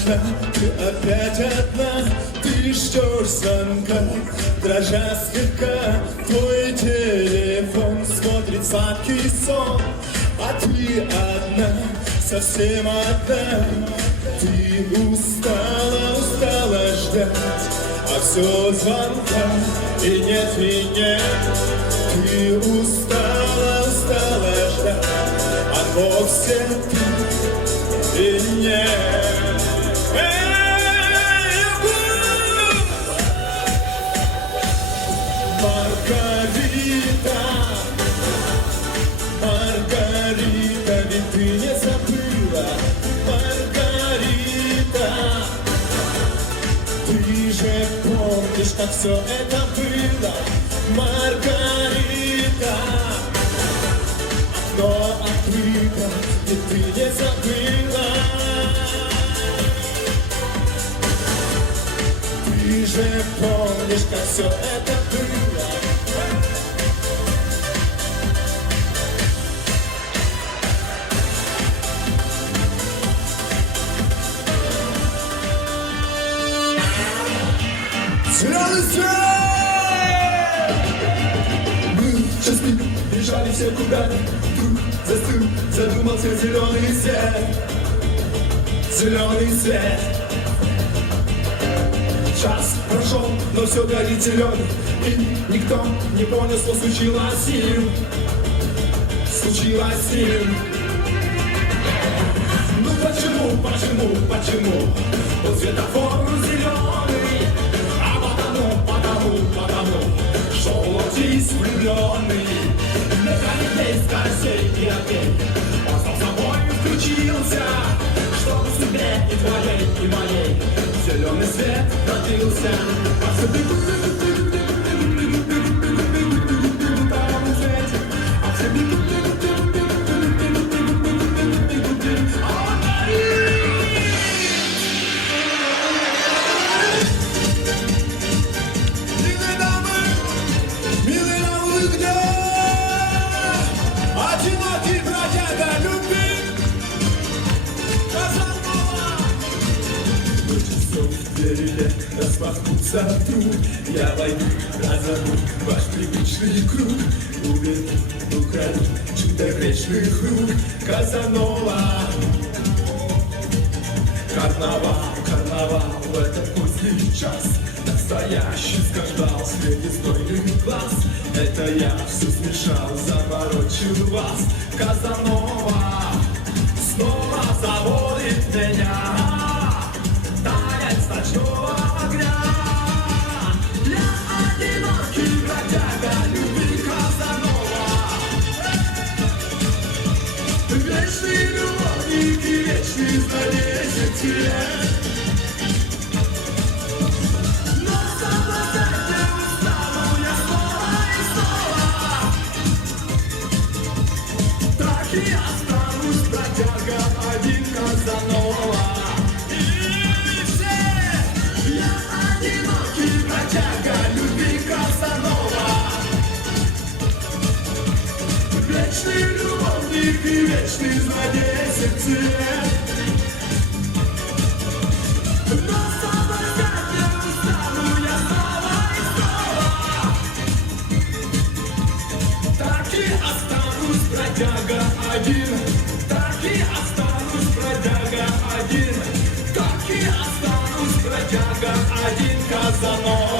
страшно, ты опять одна, ты ждешь звонка, дрожа слегка. Твой телефон смотрит сладкий сон, а ты одна, совсем одна. Ты устала, устала ждать, а все звонка, и нет, и нет. Ты устала, устала ждать, а вовсе ты и нет. Маргарита, Маргарита, ведь ты не забыла, Маргарита. Ты же помнишь, как все это было, Маргарита. Окно открыто, ведь ты не забыла. Ты же помнишь, как все это было. Зеленый свет! Мы сейчас бежали все куда-то, вдруг застыл, задумался зеленый свет. Зеленый свет. Час прошел, но все горит зеленый, и никто не понял, что случилось с ним. Случилось с ним. Ну почему, почему, почему он светофор зеленый? Потому, что вот здесь влюбленный. Механик скоростей и огней, он сам собой включился, чтобы в себе и твоей, и моей зеленый свет родился. Распахнутся вдруг, я войду, разорву ваш привычный круг, уберу, украду чудо грешных рук. Казанова. Карнавал, карнавал в этот поздний час, настоящий скандал среди стройных глаз. Это я все смешал, заморочил вас. Казанова снова заводит меня. Танец ночного огня. Я одинокий бродяга, любви Казанова. Вечный любовник и вечный злодей цвет. Но соблазнять не устану я снова и снова. Так и останусь бродяга один Казанова. Бродяга, любви Казанова. Вечный любовник и вечный злодей сердцевед. Но соблазнять не устану я снова и снова. Так и останусь бродяга один. Так и останусь бродяга один. Так и останусь бродяга один Казанова.